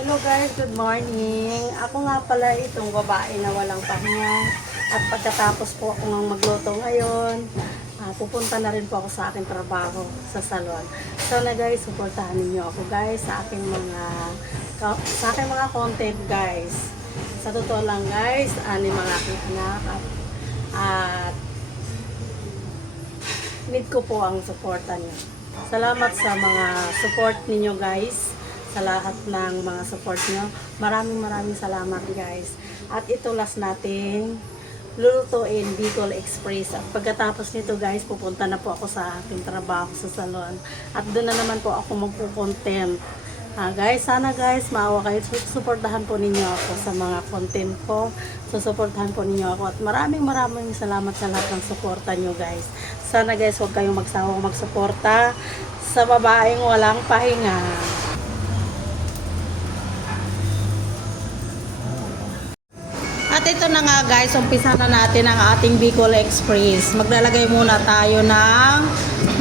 Hello guys, good morning. Ako nga pala itong babae na walang pahinga. At pagkatapos po ako ng magluto ngayon, pupunta na rin po ako sa aking trabaho sa salon. So na guys, suportahan niyo ako guys sa aking mga content guys. Sa totoo lang guys, ani mga aking anak at need ko po ang suporta niyo. Salamat sa mga support ninyo guys. Sa lahat ng mga support nyo. Maraming salamat guys. At ito last natin lulutuin Bicol Express. At pagkatapos nito guys, pupunta na po ako sa aking trabaho sa salon. At doon na naman po ako magpo-content. Guys, sana guys, maawa kayo. Suportahan po ninyo ako sa mga content ko. Susuportahan po ninyo ako. At maraming salamat sa lahat ng suporta nyo guys. Sana guys, huwag kayong magsawang magsuporta sa babaeng walang pahinga. At ito na nga guys, umpisa na natin ang ating Bicol Express. Maglalagay muna tayo ng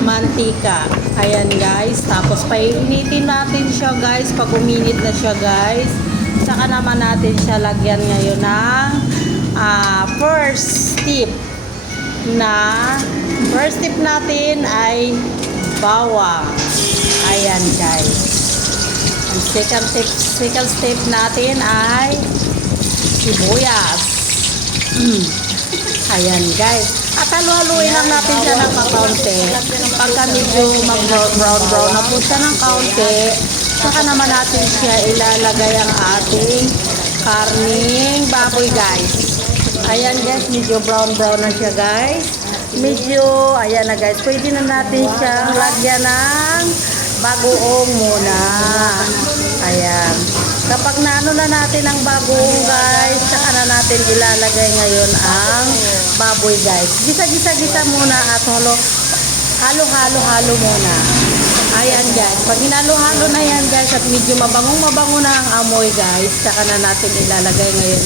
mantika. Ayan guys, tapos painitin natin siya guys. Pag uminit na siya guys, saka naman natin siya lagyan ngayon ng first step natin ay bawang. Ayan guys. Ang second step natin ay sibuyas. Ayan guys. At halo-haluin lang natin siya ng kaunti. Pagka medyo mag-brown na po siya ng kaunti, saka naman natin siya ilalagay ang ating karning baboy guys. Ayan guys, medyo brown na siya guys. Medyo, ayan na guys, pwede na natin siyang lagyan ng bagoong muna. Ayan. Kapag naano na natin ang bagoong guys, saka na natin ilalagay ngayon ang baboy guys. Gisa-gisa muna at halo-halo muna. Ayan guys. Pag hinalo-halo na yan guys at medyo mabango na ang amoy guys, saka na natin ilalagay ngayon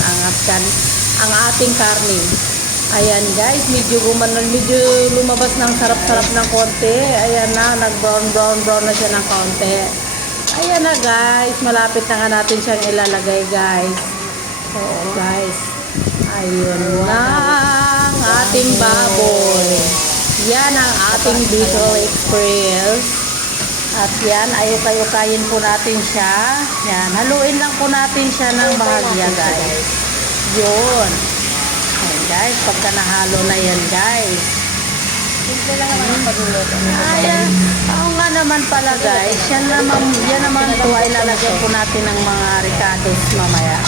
ang ating karne. Ayan guys, medyo lumabas ng sarap-sarap ng konti. Ayan na, nag-brown na siya ng konti. Ayan na guys, malapit na nga natin siyang ilalagay guys. Oo guys. Ayun na ang ating baboy. Yan ang ating Bicol Express. At yan, ayok-ayokayin po natin siya. Yan, haluin lang po natin siya ng bahagya guys. Yun. Ayan guys, pagka nahalo na yan guys. Simple lang naman ang pagluluto. Ayan, oo nga naman pala guys. Yan naman po ay lalagyan po natin ng mga ricados mamaya.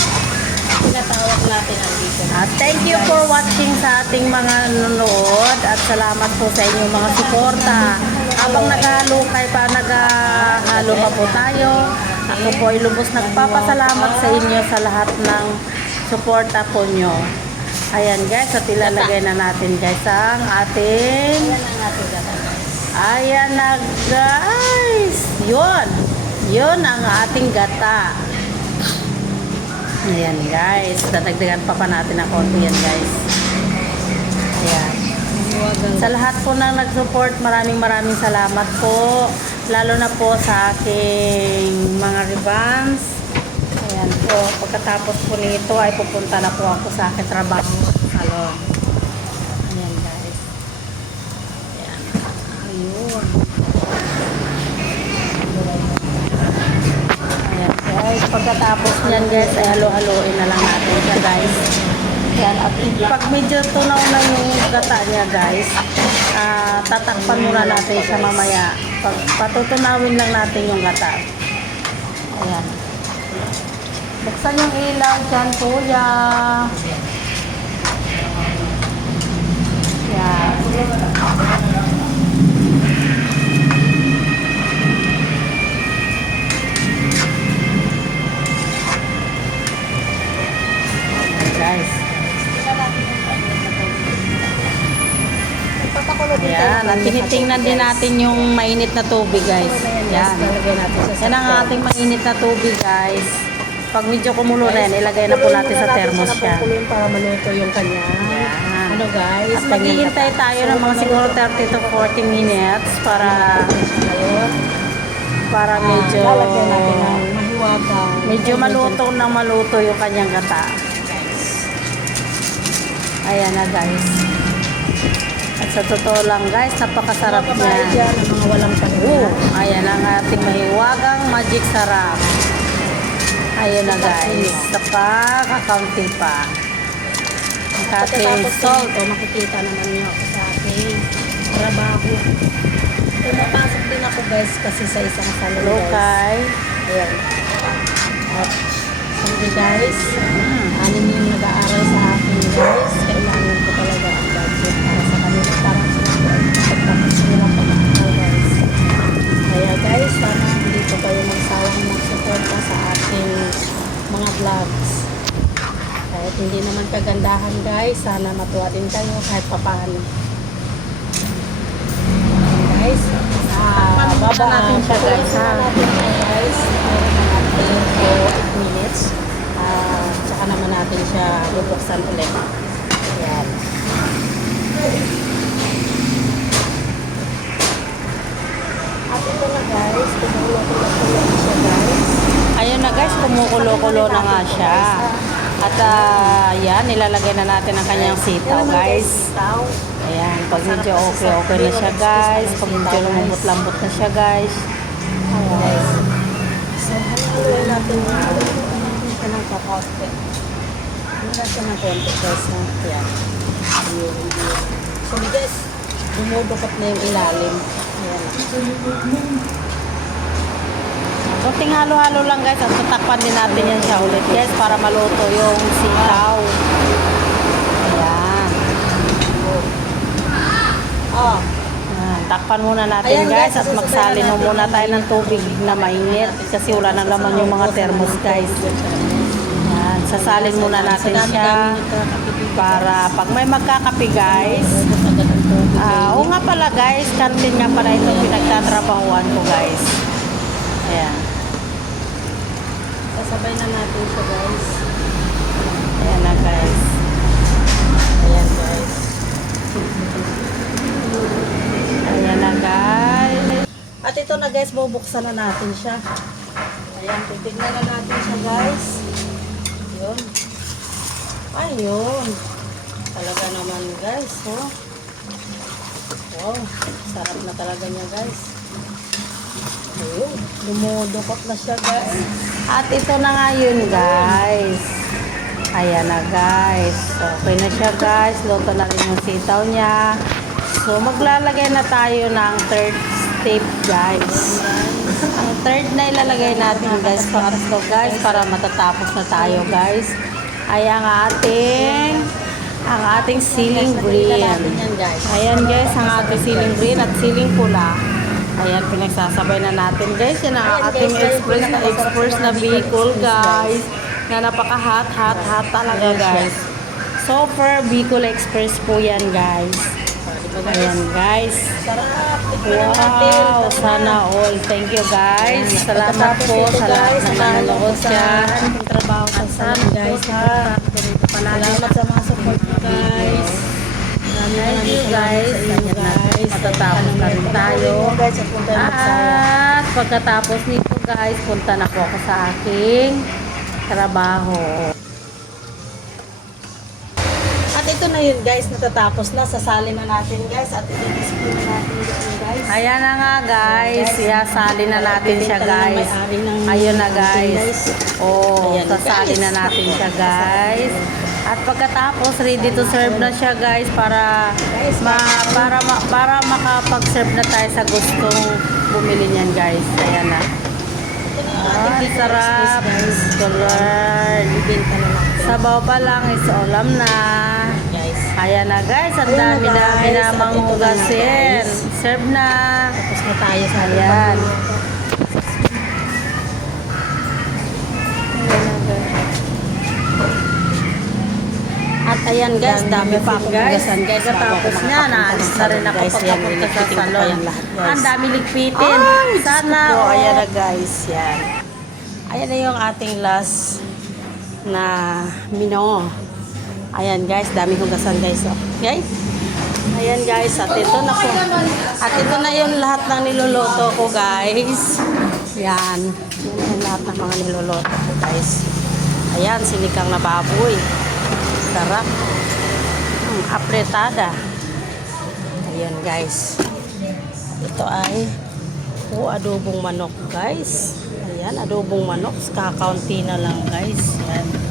Tinatawag natin ang Bicol. Thank you for watching sa ating mga nanonood at salamat po sa inyong mga suporta. Habang naghahalo pa po tayo, ako po ay lubos nagpapasalamat sa inyo sa lahat ng suporta po nyo. Ayan guys, at ilalagay na natin guys ang ating ayan na guys. Yun ang ating gata. Ayan guys, dadagdagan pa natin ang konti yan guys. Ayan. Sa lahat po na nag-support, maraming salamat po. Lalo na po sa aking mga revans. Ayan po, pagkatapos po nito ay pupunta na po ako sa aking trabaho sa salon. Ayan guys. Ayan. Ayun. Ayan guys, pagkatapos niyan guys ay halo-haloin na lang natin siya guys. Ayan, at pag medyo tunaw na yung gata niya guys, tatakpan muna natin siya mamaya. Patutunawin lang natin yung gata. Ayan. Buksan yung ilaw dyan, kuya. Yan. Guys. Ayan, at tinitingnan din natin yung mainit na tubig guys. Yan. Yan ang ating mainit na tubig guys. Pag medyo kumulo na yan, ilagay na po natin sa thermos siya. Para maluto yung kanya. Ano guys? At maghihintay tayo ng mga siguro 30 to 40 minutes para medyo lalagyan natin ng mahiwagang Medyo maluto na maluto yung kanyang gata. Ayan na guys. At sa totoo lang guys, napakasarap Kababayan niya. dyan, ang mga walang pagkain. Ayan ang ating mahiwagang magic sarap. Ayun na guys. Saka kakaunti pa. Ang ating Pagkatapos salt. ito, makikita naman niyo ako sa aking trabaho. Pumapasok din ako guys kasi sa isang salon guys. Lokay. Ayan. At sabi guys, anin yung nag-aaral sa akin guys. Kailangan ko talaga ang budget para sa kanila. Parang sila po ay pagtapos nila pag-aaral guys. Kaya guys, sana hindi po kayo magsawang magsuporta sa aking mga vlogs. Kahit hindi naman kagandahan guys, sana matuwa din kayo kahit papaano. Guys, baba natin siya guys ha. Natin siya guys. Meron natin for 8 minutes. Tsaka naman natin siya bubuksan ulit. Ayan. At ito na guys, kumulo-kulo siya guys. Ayun na guys, kumukulo-kulo na nga siya. At yan, nilalagay na natin ang kanyang sitaw guys. Sitaw. Ayan, pag medyo okay na siya guys. Pag medyo lumambot-lambot na siya guys. Ayan guys. So, haluin natin siya ng kakote. Haluin siya ng konti guys. Ayan. So guys, dumudukot na yung ilalim. Ayan. Kunting halo-halo lang guys. At tatakpan din natin yan siya ulit guys para maluto yung sitaw. Ayan. Oh. Ayan, takpan muna natin Ayan, guys guys, at magsalin mo muna tayo ng tubig na mainit kasi wala nang laman yung mga thermos guys. Ayan, sasalin muna natin siya para pag may magkakape guys. Oo nga pala guys, kantin nga pala ito pinagtatrabahuan ko guys. Ayan. Sasabay na natin siya guys. Ayan na guys. Ayan guys. Ayan na guys. At ito na guys, bubuksan na natin siya. Ayan, titignan na natin siya guys. Yun. Ayun. Talaga naman guys, oh. Wow, sarap na talaga niya guys. Ayun, lumudukot na siya guys. At ito na nga yun guys. Ayan na guys. Okay na siya guys. Luto na rin yung sitaw niya. So maglalagay na tayo ng third step guys. Ang third na ilalagay natin guys. Pangatlo guys para matatapos na tayo guys. Ay ang ating ceiling green. Yan guys. Ayan guys, ang ating ceiling green at ceiling pula. Ayan, pinagsasabay na natin guys. Yan ang ating express na vehicle guys. Na napaka-hot talaga guys. Super Bicol Express po yan guys. Ayan guys. Sarap. Tikman na natin. Wow, sana all. Thank you guys. Salamat po sa lahat ng nanonood dyan. Ang trabaho sa salon guys ha. Salamat sa mga support mo guys. Thank you guys. Matatapos na rin tayo. Guys, at punta na magsaya. At pagkatapos nito guys, punta na po ako sa aking trabaho. At ito na yun guys, natatapos na. Sasali na natin guys at i-display na natin yun guys. Ayan na nga guys. Sasali na natin siya guys. Ayun na guys. Oh, Ayan, sasali guys. na natin siya guys. At pagkatapos ready to serve na siya guys para para makapag-serve na tayo sa gustong bumili niyan guys. Ayan na. Ang sarap. Lord. Ibenta na natin Sabaw pa lang is ulam na. guys. Ayan na guys, ang Ayun na, dami-dami guys. na At ito na manghugasin. guys. Serve na. Tapos na tayo sa Ayan. At ayan guys, dami pa akong guys. hugasan guys. Tapos niya, naalis na rin ako pagkapunta sa salon. Ang dami ligpitin. Sana, oh. Ayan na guys, yan. Ayan na yung ating last na mino. Ayan guys, dami hugasan guys. Oh. Okay? Ayan guys, at ito na po. At ito na yung lahat ng niluluto ko guys. Yan. Yan ang lahat ng mga niloloto ko guys. Ayan, sinigang na baboy. Sarap. Apretada. Ayan guys. Ito ay adobong manok guys. Ayan, adobong manok. Kakaunti na lang guys. Yan.